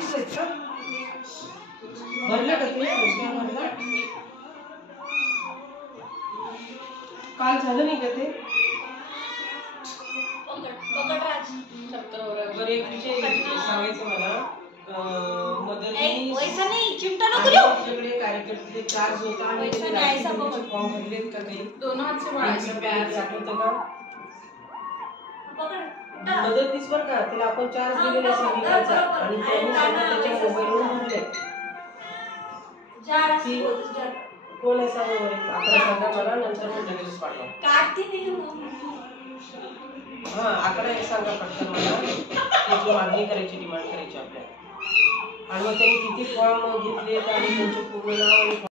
35 आहेत का? भरले का ते? भरला काल झालं नाही का ते? बरं एक विषय सांगायचं मला तुझ्याकडे कार्यकर्ते चार्ज होता आणि फॉर्म भरलेत का काही? दोन हात से आठवतं का? मदतनीस बरं का तिला आपण चार्ज दिलेला सेविकांचा आणि त्यांनी त्याच्या मोबाईलवरून भरले. कोण आहे सांगा बरं? आकडा सांगा मला नंतर मग डिटेल्स पाठवा. हा आकडा हे सांगा पटकन मला. त्याची मागणी करायची डिमांड करायची आपल्याला आणि मग त्यांनी किती फॉर्म घेतले आणि त्यांचे पूर्ण नाव